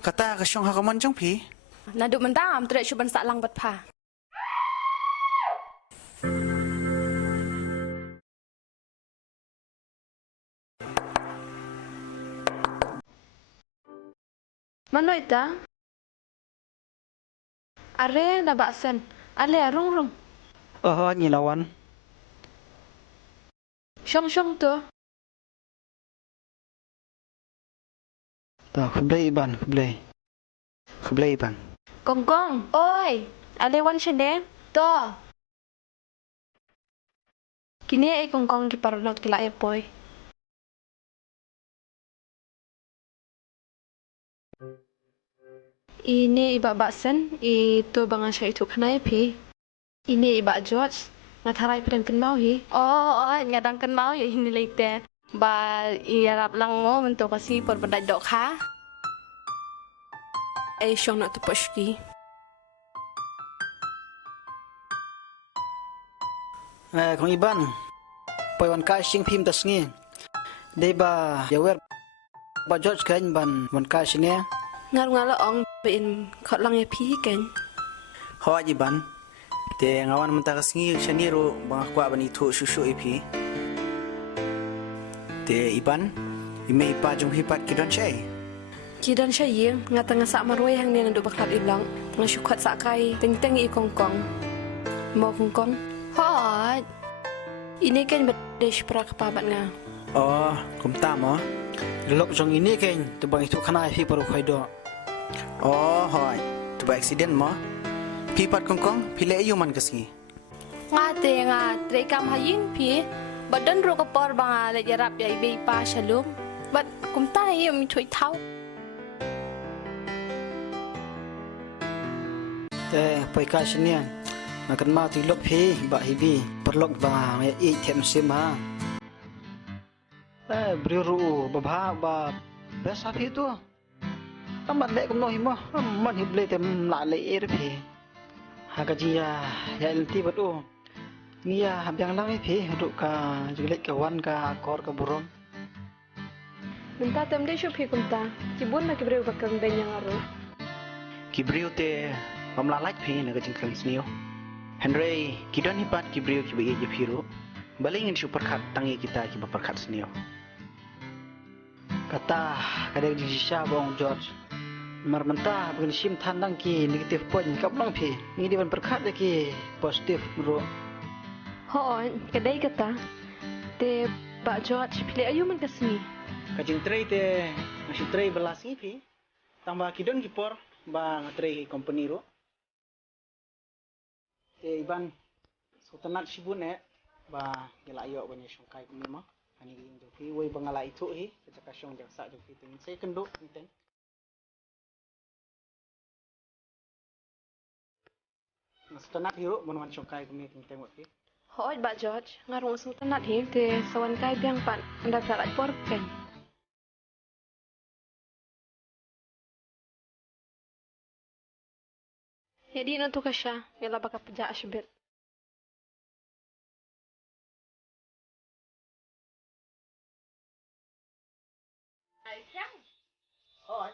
kata ka syong hakaman jong pi. Naduk mendam tidak cuban sak lang bat pa. Mano ita? Are na baksan. Ale rong rong. Oh, nyilawan. Syong tu. Ta kublay iban, kublay. Kublay iban. Kong kong. Oi. Ale wan siya to. Kini ay kong kong kiparulog kila epoy. Ini iba baksan. Itu bangan siya itu kanay pi. Ini iba George. Nataray pa rin kenmau hi. Oh, ngadang kan mau ya ini late. Ba iarap lang mo mento kasi por bandai dok ha. Syong nak tuposhki. Kong iban. Poy wan ka sing phim tas ngi. Dei ba yawer ba George kan ban wan ka sine. Ngar ong bin khot lang ya pi ken. Ho iban. Te ngawan menta ka singi shani ro ba kwa bani thu shushu ipi. Te iban ime pa jong hipat kidon chay. Kidan siya yeng ngatang sak marway hang ni nando baklat ilang. Tang syukhat sakai teng i kong kong. Mo kong kong. Hot. Ini kan bedes prak pabat nga. Oh, kumta mo. Lok jong ini ken tu bang itu kana hi paru khaido. Oh, hoi. Tu ba accident mo. Pipat kongkong pile ayu man kasi. Ngate nga trekam hayin pi. Badan ro kapor bang le jarap ya ibe pa shalom. Bat kumta mi thui thau. Te poi ka shinian. Makan ma tu lok phi ba hibi perlok ba ya i them sima. Briru babha ba besa phi tu. Tamat le kum no himo man hible tem la le er phi. Hagaji ya ilti batu. Nia habyang lang phi duk ka jilek kawan ka akor ka burom. Minta tem de shup hi kumta. Kibun na kibreu bakang benyang aro. Kibriu te pamlalak phi na ka jingkang snio. Henry kidon hipat kibriu kibi je phiru. Balingin super khat tangi kita kiba perkhat snio. Kata kadang jisha bong George. Mar mentah bukan sim tandang ki negatif point kap lang phi. Ni di ban perkhat ki positif ro. Hoon, kadai kata. Te Pak George pilih ayu man kasni. Kajing tray te masih tray belas ni phi. Tambah kidon kipor ba tray company ro. Te iban sotanat sibun ba gela ayo bani songkai kumi ma. Ani ging jo phi wei bangala itu hi kecaka syong jak sa jo phi ting sai kendo teng. Sotanat hiro bonwan songkai kumi teng wat phi. Hoon, Pak George. Ngarung sultanat hi. Te sawan kai biang pan. Anda salat porken. Jadi no tu kasya. Yala baka peja asbet. Oi,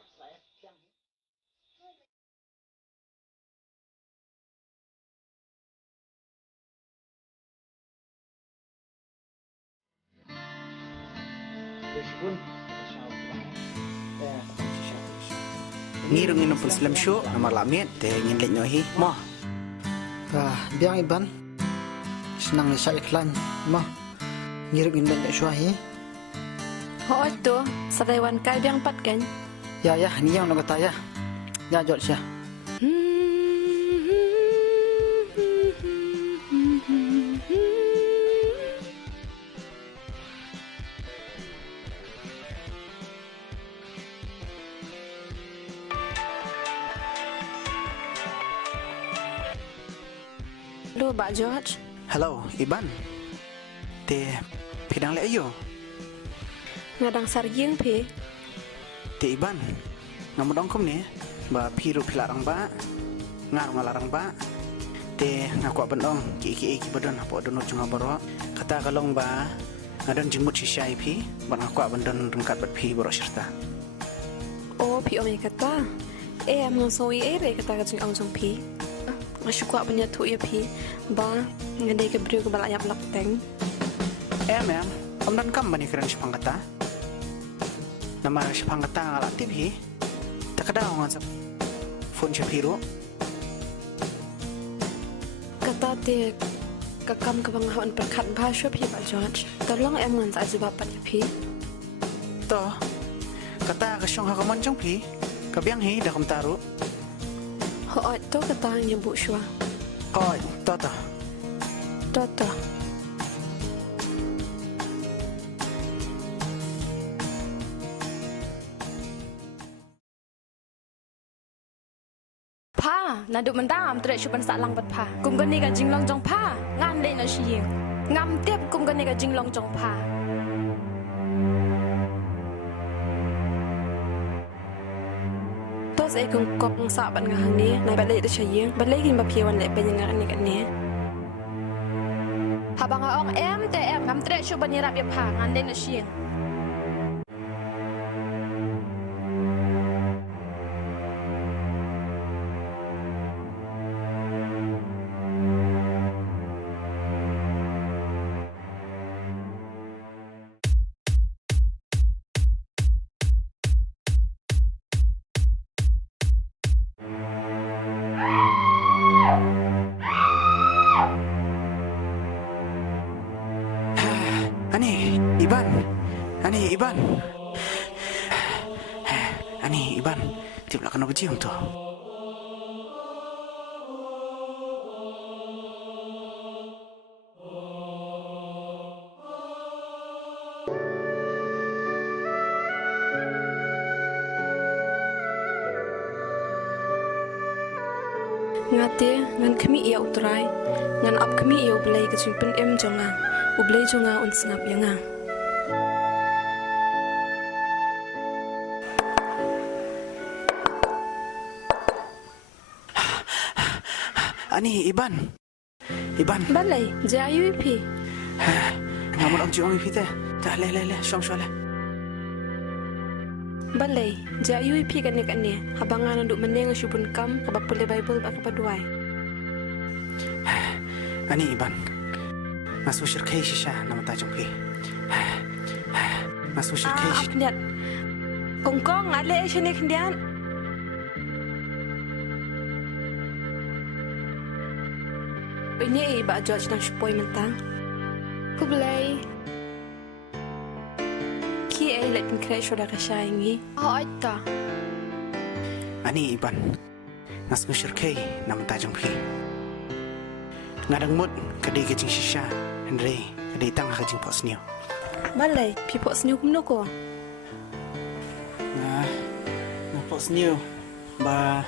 ngirung inum pun selam syuk nomor lamit te ngin lek nyohi mo biang iban senang ni sai klan mo ngirung in lek syuahi Hoot tu sadaiwan kai biang pat ken. ya ni yang nak kata ya jot sia Lu Pak George. hello iban te pidang lek ayo Ngadang sarjing pi. te iban ngamudong kom ni ba piru pilarang ba ngarung larang ba te ngaku abandong ki badon apo dono cunga baro kata kalong ba ngadon jimut sisai pi ban aku abandon rengkat bat pi baro serta Oh pi om kata. Em ngong so re kata ka jing ong jong pi. Syukwa punya tu ya pi. Ba ngade ke brio ke balak lak teng. Em, om dan kam bani keren sipang kata. Nama sipang kata ngalak tibi. Tak ada orang sap. Phone Shapiro. Kata te kakam ke bangawan perkat bahasa pi Pak George. Tolong em ngan sa jawapan ya pi. To. Kata kasyong hakaman jong pi. Kabiang hi dah kum taru. Ho to kata nyebut syua. Oh, to. To. Pa, naduk mendam trek chupan sak lang pat pa. Kum gani ka jinglong jong pa, ngam le na shi. Ngam tiap kum gani ka jinglong jong pa. Tos kong kong sa ban nga hang ni, nai balai ta chayeng, balai kin ba piawan le pen nga ni kan ni. Habang ong em te em ngam trek chupan ni rap ya pa, ngam le na shi. Iban. Iban. Tiap nak kena bercium tu. Ngate ngan kami ia utrai, ngan ap kami ia belai ke jimpen em jonga, ublai jonga un sengap yanga. Iban. Balai, jayu pi. Ngamun om jiong pi teh. Dah le, syong le. Balai, jayu pi kan ni. Habangan nduk meneng syubun kam, kabak pule Bible bak paduai. Iban. Masuk syirkai shisha nama tajong pi. Masuk syirkai shisha. Kendian. Kongkong ale sini kendian. Ini Pak George nang sepoi mentang. Kublai. Ki let pengkrai sudah kasaingi. Oh, ita. Iban. Nas syirkai nama tajong pi. Ngadang mut kadai kajing shisha. Andre, kadai tang kajing pos niu. Balai, pi pos niu kumno ko. Nah, pos niu. Ba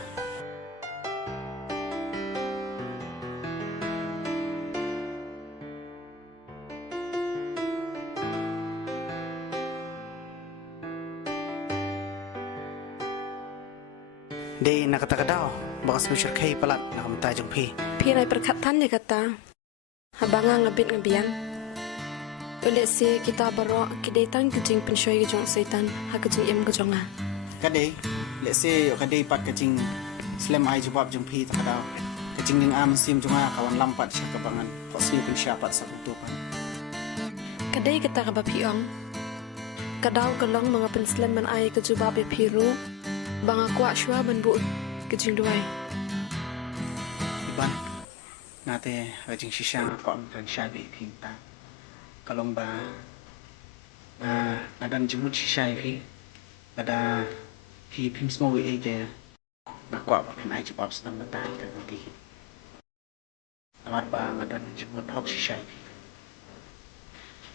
Day nakata-kadaw, bakas mo syirkai palat nakamta jong pi. Pi nai perkatan ya kata. Habanga ngabit ngabian. Ulit si kita baro kidetang kejing pensyoy kejong setan ha kejing em kejonga. Kadai, let's say kadai pat kajing slam ai jawab jong pi takadaw. Kajing ning am sim jonga kawan lampat siya kabangan. Pasni pun syapat sa kutupan. Kadai kita kabapiong. Kadaw kalong mga penslam man ay kejubab ya piru. Bang aku aswa benbu kejing duai. Iban, nate kajing shisha ko ang syabi pinta. Kalong ba nadan jemut shisha ifi. Ada hi pims mo wi ite. Nakwa pa pin ai jawab sa mata ka ngi. Amar ba nadan jemut hok shisha ifi.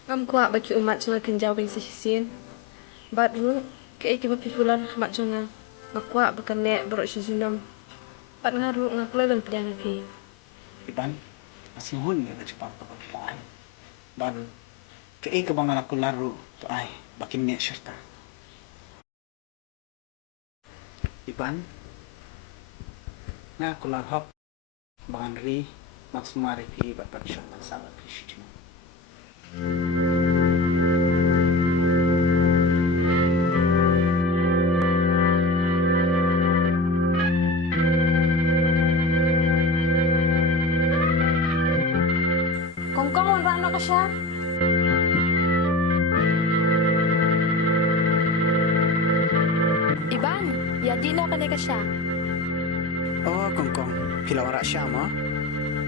Ngam kuat bagi umat sungai kenjawing sisisin. Bat ru ke iki popular mat sungai. Ngakwa bukan nek berok sisinam. Pat ngaru ngaklelen pilihan pi. Iban, masih hun ya cepat ke pilihan. Dan kei kebangan aku laru tu ai bakin nek serta. Iban, na aku larhok bangan ri maksumari pi bat syaitan sabat pi syidmu. Kasha. Iban, jadi no ka ni Kasha. Oh, kong pilaw ra siya mo.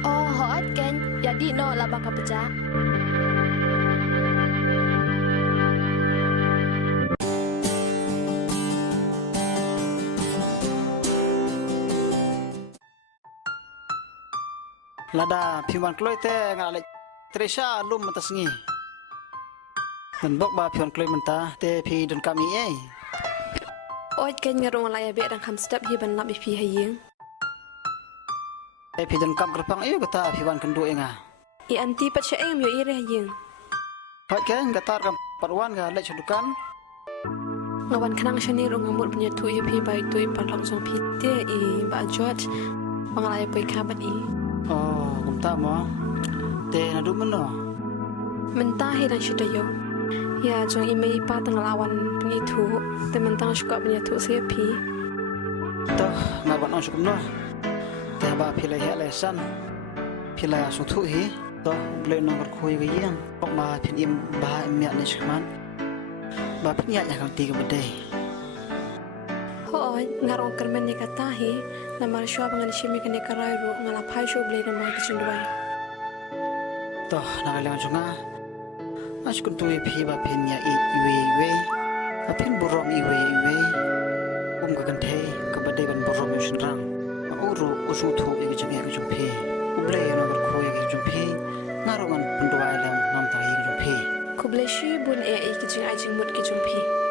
Oh, hoat ken, jadi no labang kapeja. Lada piwan kloy te ngale Tresha lum matas ngi. Dan bok ba piwan kloy menta te pi don kami Oi ken ngarong laya be dang kam step hi ban lap bi pi hayeng. Te pi don kam kerpang ayo kata piwan kendu nga. I anti pat sya em yo ire hayeng. Hoi ken gatar kam parwan ga le chudukan. Ngawan kanang sya ni rong ngamut punya tu i pi bai tu i pan lang song pi te i ba jot. Pangalaya poi kabat i. Oh, kumta mo. Te na dumen no. Mentahi dan sya yo. Ya jong i mei pa tang lawan pengi tu. Te mentang syuka punya tu se pi. Toh ngaban on syukum no. Te ba pilai he lesan. Pilai su thu hi. Toh ble no ker khoi ga yang. Pok ma pin im ba im ya ne syukman. Ba pin ya ya kang ti ga bedai. Hoi ngarong kermen ni katahi. Lamar syua pangan syimi kene karai ru ngalapai syu ble dan mai kecunduai. Toh nakalang sunga. Mas kun tu pi ba pin ya iwe. Ba pin burom iwe. Ka ganthe ka bedai ban burom yu shinrang. Uru usu thu i ga jami ga jumpi. Uble no ker khoi ga jumpi. Ngarongan penduai lam nam tahi ga jumpi. Kuble syu bun e kicing ajing mut kicumpi.